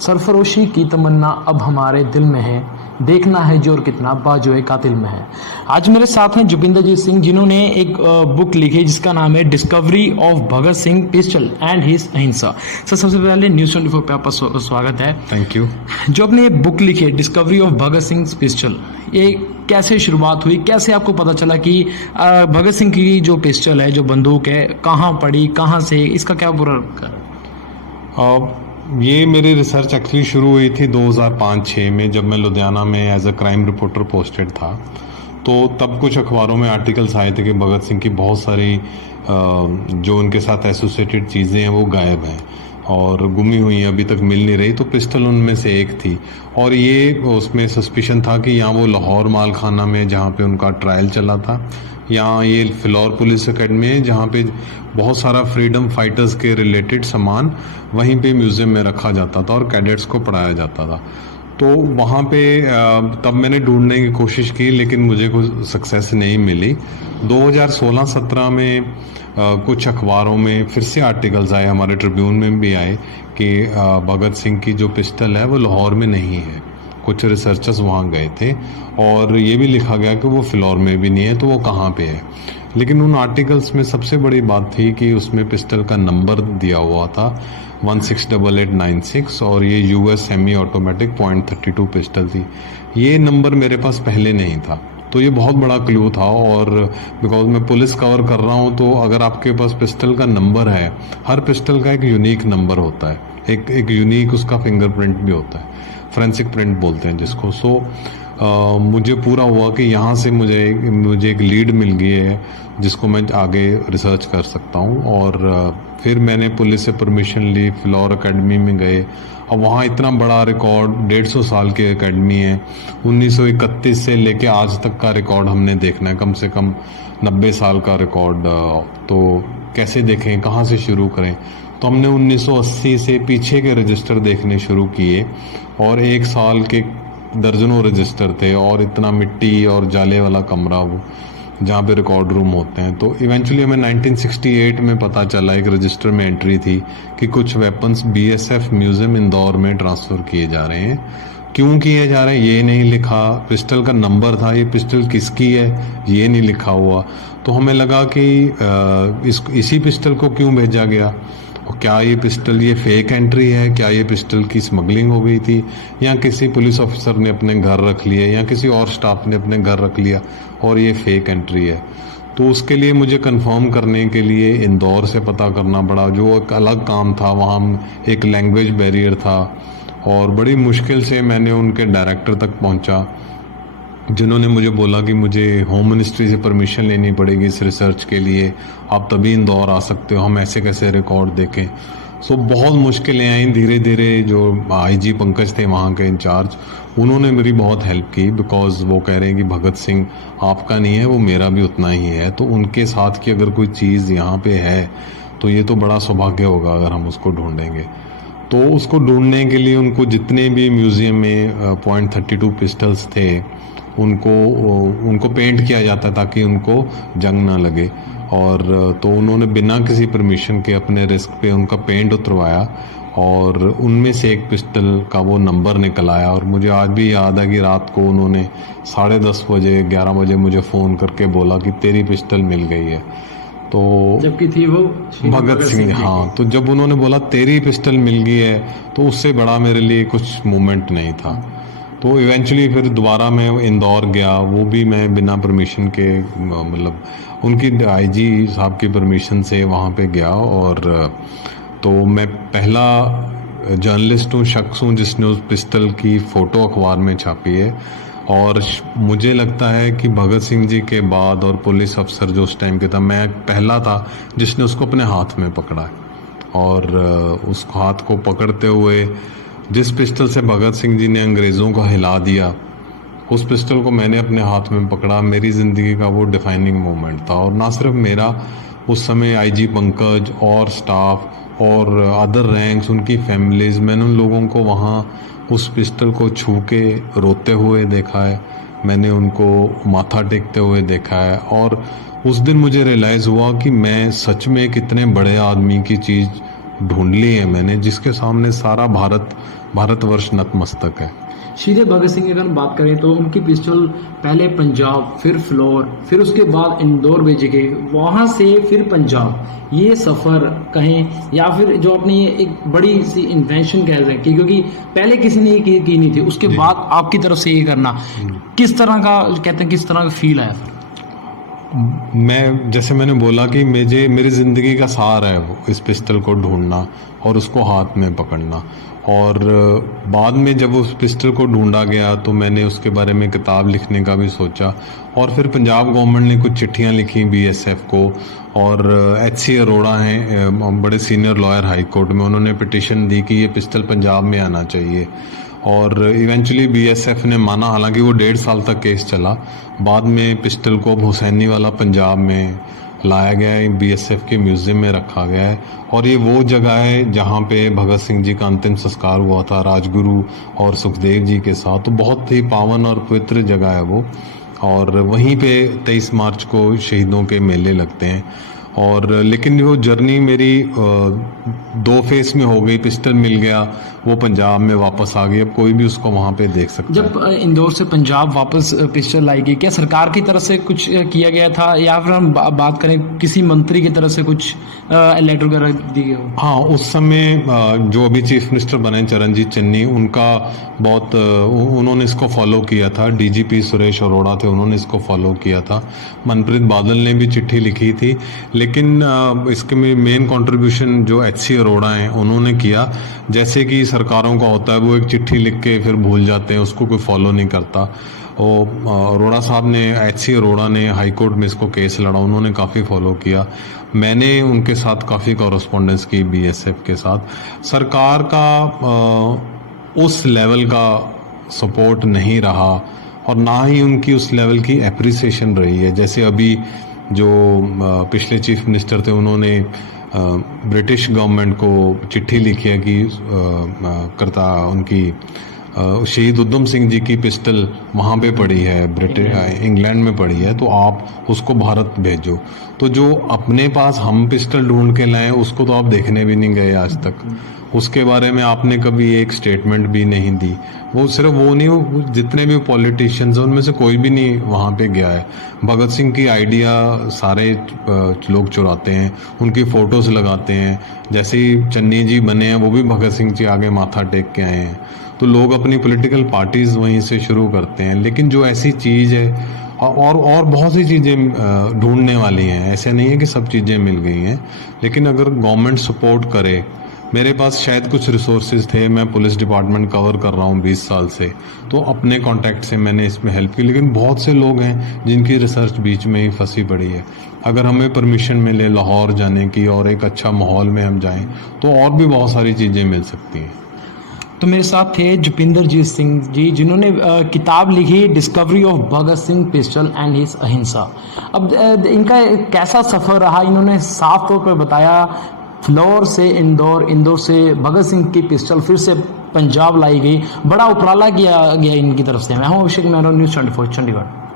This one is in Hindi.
सरफरोशी की तमन्ना अब हमारे दिल में है, देखना है जोर कितना बाजुए कातिल में है। आज मेरे साथ हैं जुबिंदरजीत सिंह, जिन्होंने एक बुक लिखी जिसका नाम है discovery of Bhagat Singh pistol and his अहिंसा। सर, सबसे पहले न्यूज़ 24 पे आपका स्वागत है। Thank you. जो आपने ये बुक लिखी है discovery of Bhagat Singh pistol, ये कैसे शुरुआत हुई, कैसे आपको पता चला कि भगत सिंह की जो पिस्टल है, जो बंदूक है, कहाँ पड़ी, कहाँ से, इसका क्या पूरा ये मेरी रिसर्च एक्चुअली शुरू हुई थी 2005-06 में, जब मैं लुधियाना में as a crime reporter posted था। तो तब कुछ अखबारों में आर्टिकल्स आए थे कि भगत सिंह की बहुत सारी जो उनके साथ एसोसिएटेड चीज़ें हैं वो गायब हैं और गुमी हुई हैं, अभी तक मिल नहीं रही। तो पिस्टल उनमें से एक थी और ये उसमें सस्पिशन था कि यहाँ वो लाहौर मालखाना में जहाँ पे उनका ट्रायल चला था, यहाँ ये फिलौर पुलिस एकेडमी है जहाँ पे बहुत सारा फ्रीडम फाइटर्स के रिलेटेड सामान वहीं पे म्यूज़ियम में रखा जाता था और कैडेट्स को पढ़ाया जाता था। तो वहाँ पे तब मैंने ढूंढने की कोशिश की, लेकिन मुझे कोई सक्सेस नहीं मिली। 2016-17 में कुछ अखबारों में फिर से आर्टिकल्स आए, हमारे ट्रिब्यून में भी आए कि भगत सिंह की जो पिस्टल है वो लाहौर में नहीं है। कुछ रिसर्चर्स वहाँ गए थे और ये भी लिखा गया कि वो फिलौर में भी नहीं है, तो वो कहाँ पे है। लेकिन उन आर्टिकल्स में सबसे बड़ी बात थी कि उसमें पिस्टल का नंबर दिया हुआ था 168896 और ये यूएस सेमी ऑटोमेटिक .32 पिस्टल थी। ये नंबर मेरे पास पहले नहीं था, तो ये बहुत बड़ा क्लू था। और बिकॉज मैं पुलिस कवर कर रहा हूँ, तो अगर आपके पास पिस्टल का नंबर है, हर पिस्टल का एक यूनिक नंबर होता है, एक यूनिक उसका फिंगरप्रिंट भी होता है, फोरेंसिक प्रिंट बोलते हैं जिसको। सो मुझे पूरा हुआ कि यहाँ से मुझे एक लीड मिल गई है जिसको मैं आगे रिसर्च कर सकता हूँ। और फिर मैंने पुलिस से परमिशन ली, फिलौर एकेडमी में गए और वहाँ इतना बड़ा रिकॉर्ड, 150 साल की एकेडमी है, 1931 से लेके आज तक का रिकॉर्ड हमने देखना है, कम से कम 90 साल का रिकॉर्ड। तो कैसे देखें, कहाँ से शुरू करें? तो हमने 1980 से पीछे के रजिस्टर देखने शुरू किए और एक साल के दर्जनों रजिस्टर थे और इतना मिट्टी और जाले वाला कमरा वो जहाँ पे रिकॉर्ड रूम होते हैं। तो इवेंचुअली हमें 1968 में पता चला, एक रजिस्टर में एंट्री थी कि कुछ वेपन्स बीएसएफ म्यूजियम इंदौर में ट्रांसफ़र किए जा रहे हैं। क्यों किए जा रहे हैं ये नहीं लिखा, पिस्टल का नंबर था, ये पिस्टल किसकी है ये नहीं लिखा हुआ। तो हमें लगा कि इसी पिस्टल को क्यों भेजा गया, और क्या ये पिस्टल ये फेक एंट्री है, क्या ये पिस्टल की स्मगलिंग हो गई थी, या किसी पुलिस ऑफिसर ने अपने घर रख लिया या किसी और स्टाफ ने अपने घर रख लिया और ये फेक एंट्री है। तो उसके लिए मुझे कंफर्म करने के लिए इंदौर से पता करना पड़ा, जो एक अलग काम था। वहाँ एक लैंग्वेज बैरियर था और बड़ी मुश्किल से मैंने उनके डायरेक्टर तक पहुँचा, जिन्होंने मुझे बोला कि मुझे होम मिनिस्ट्री से परमिशन लेनी पड़ेगी इस रिसर्च के लिए, आप तभी इंदौर आ सकते हो, हम ऐसे कैसे रिकॉर्ड देखें। सो बहुत मुश्किलें आई। धीरे धीरे जो आईजी पंकज थे वहाँ के इंचार्ज, उन्होंने मेरी बहुत हेल्प की, बिकॉज वो कह रहे हैं कि भगत सिंह आपका नहीं है, वो मेरा भी उतना ही है। तो उनके साथ की अगर कोई चीज़ यहाँ पे है तो ये तो बड़ा सौभाग्य होगा अगर हम उसको ढूंढेंगे। तो उसको ढूंढने के लिए उनको जितने भी म्यूज़ियम में .32 पिस्टल्स थे उनको पेंट किया जाता ताकि उनको जंग ना लगे। और तो उन्होंने बिना किसी परमिशन के अपने रिस्क पे उनका पेंट उतरवाया और उनमें से एक पिस्टल का वो नंबर निकल आया। और मुझे आज भी याद है कि रात को उन्होंने 10:30 बजे 11 बजे मुझे फ़ोन करके बोला कि तेरी पिस्टल मिल गई है। तो जबकि थी वो भगत सिंह, हाँ। तो जब उन्होंने बोला तेरी पिस्टल मिल गई है, तो उससे बड़ा मेरे लिए कुछ मोमेंट नहीं था। तो इवेंचुअली फिर दोबारा मैं इंदौर गया, वो भी मैं बिना परमिशन के, मतलब उनकी आईजी साहब की परमिशन से वहाँ पे गया। और तो मैं पहला जर्नलिस्ट हूँ, शख्स हूँ जिसने उस पिस्टल की फ़ोटो अखबार में छापी है। और मुझे लगता है कि भगत सिंह जी के बाद और पुलिस अफसर जो उस टाइम के था, मैं पहला था जिसने उसको अपने हाथ में पकड़ा है। और उस हाथ को पकड़ते हुए जिस पिस्टल से भगत सिंह जी ने अंग्रेज़ों को हिला दिया, उस पिस्टल को मैंने अपने हाथ में पकड़ा। मेरी ज़िंदगी का वो डिफाइनिंग मोमेंट था। और ना सिर्फ मेरा, उस समय आईजी पंकज और स्टाफ और अदर रैंक्स, उनकी फैमिलीज़, मैंने उन लोगों को वहाँ उस पिस्टल को छू के रोते हुए देखा है, मैंने उनको माथा टेकते हुए देखा है। और उस दिन मुझे रियलाइज़ हुआ कि मैं सच में कितने बड़े आदमी की चीज़ ढूंढ ली है मैंने, जिसके सामने सारा भारतवर्ष नतमस्तक है। सीधे भगत सिंह की अगर बात करें तो उनकी पिस्टल पहले पंजाब, फिर फ्लोर, फिर उसके बाद इंदौर भेजे गए, वहां से फिर पंजाब। ये सफर कहें या फिर जो अपनी ये एक बड़ी सी इन्वेंशन कह रहे हैं कि क्योंकि पहले किसी ने ये की नहीं थी, उसके बाद आपकी तरफ से ये करना किस तरह का कहते हैं, किस तरह का फील आया? मैं जैसे मैंने बोला कि मेरी ज़िंदगी का सहारा है वो इस पिस्टल को ढूंढना और उसको हाथ में पकड़ना। और बाद में जब उस पिस्टल को ढूंढा गया तो मैंने उसके बारे में किताब लिखने का भी सोचा, और फिर पंजाब गवर्नमेंट ने कुछ चिट्ठियां लिखी बीएसएफ को, और एचसी अरोड़ा हैं बड़े सीनियर लॉयर हाई कोर्ट में, उन्होंने पिटिशन दी कि ये पिस्टल पंजाब में आना चाहिए। और इवेंचुअली बीएसएफ ने माना, हालांकि वो 1.5 साल तक केस चला। बाद में पिस्टल को अब हुसैनी वाला पंजाब में लाया गया है, बीएसएफ के म्यूज़ियम में रखा गया है। और ये वो जगह है जहाँ पे भगत सिंह जी का अंतिम संस्कार हुआ था राजगुरु और सुखदेव जी के साथ, तो बहुत ही पावन और पवित्र जगह है वो। और वहीं पे 23 मार्च को शहीदों के मेले लगते हैं। और लेकिन वो जर्नी मेरी 2 फेस में हो गई। पिस्टल मिल गया, वो पंजाब में वापस आ गई, अब कोई भी उसको वहाँ पे देख सकता है। जब इंदौर से पंजाब वापस पिस्टल लाई गई, क्या सरकार की तरफ से कुछ किया गया था या फिर हम बात करें किसी मंत्री की तरफ से कुछ लेटर वगैरह दी गई हो? हाँ, उस समय जो अभी चीफ मिनिस्टर बने चरणजीत चन्नी, उनका बहुत उन्होंने इसको फॉलो किया था। डीजीपी सुरेश अरोड़ा थे, उन्होंने इसको फॉलो किया था। मनप्रीत बादल ने भी चिट्ठी लिखी थी, लेकिन इसके में मेन कंट्रीब्यूशन जो एचसी अरोड़ा हैं उन्होंने किया। जैसे कि सरकारों का होता है, वो एक चिट्ठी लिख के फिर भूल जाते हैं, उसको कोई फॉलो नहीं करता। अरोड़ा साहब ने, एचसी अरोड़ा ने हाई कोर्ट में इसको केस लड़ा, उन्होंने काफ़ी फॉलो किया। मैंने उनके साथ काफ़ी कॉरेस्पॉन्डेंस की बीएसएफ के साथ। सरकार का उस लेवल का सपोर्ट नहीं रहा और ना ही उनकी उस लेवल की एप्रिसिएशन रही है। जैसे अभी जो पिछले चीफ मिनिस्टर थे, उन्होंने ब्रिटिश गवर्नमेंट को चिट्ठी लिखी है कि उनकी शहीद उधम सिंह जी की पिस्टल वहाँ पे पड़ी है, इंग्लैंड में पड़ी है, तो आप उसको भारत भेजो। तो जो अपने पास हम पिस्टल ढूंढ के लाए, उसको तो आप देखने भी नहीं गए आज तक। उसके बारे में आपने कभी एक स्टेटमेंट भी नहीं दी। वो सिर्फ वो नहीं, वो जितने भी पॉलिटिशियंस हैं उनमें से कोई भी नहीं वहाँ पे गया है। भगत सिंह की आइडिया सारे लोग चुराते हैं, उनकी फ़ोटोज़ लगाते हैं। जैसे ही चन्नी जी बने हैं, वो भी भगत सिंह जी आगे माथा टेक के आए हैं। तो लोग अपनी पॉलिटिकल पार्टीज़ वहीं से शुरू करते हैं। लेकिन जो ऐसी चीज़ है, और बहुत सी चीज़ें ढूंढने वाली हैं, ऐसे नहीं है कि सब चीज़ें मिल गई हैं। लेकिन अगर गवर्नमेंट सपोर्ट करे, मेरे पास शायद कुछ रिसोर्सेज थे, मैं पुलिस डिपार्टमेंट कवर कर रहा हूँ 20 साल से, तो अपने कांटेक्ट से मैंने इसमें हेल्प की। लेकिन बहुत से लोग हैं जिनकी रिसर्च बीच में ही फंसी पड़ी है। अगर हमें परमिशन मिले लाहौर जाने की और एक अच्छा माहौल में हम जाएं, तो और भी बहुत सारी चीज़ें मिल सकती हैं। तो मेरे साथ थे जुपिंदर जीत सिंह जी, जिन्होंने किताब लिखी discovery of Bhagat Singh pistol and his अहिंसा। अब इनका कैसा सफ़र रहा, इन्होंने साफ तौर पर बताया। फ्लोर से इंदौर, इंदौर से भगत सिंह की पिस्टल फिर से पंजाब लाई गई, बड़ा उपराला किया गया इनकी तरफ से। मैं हूँ अभिषेक मेहरा, न्यूज़ 24 चंडीगढ़।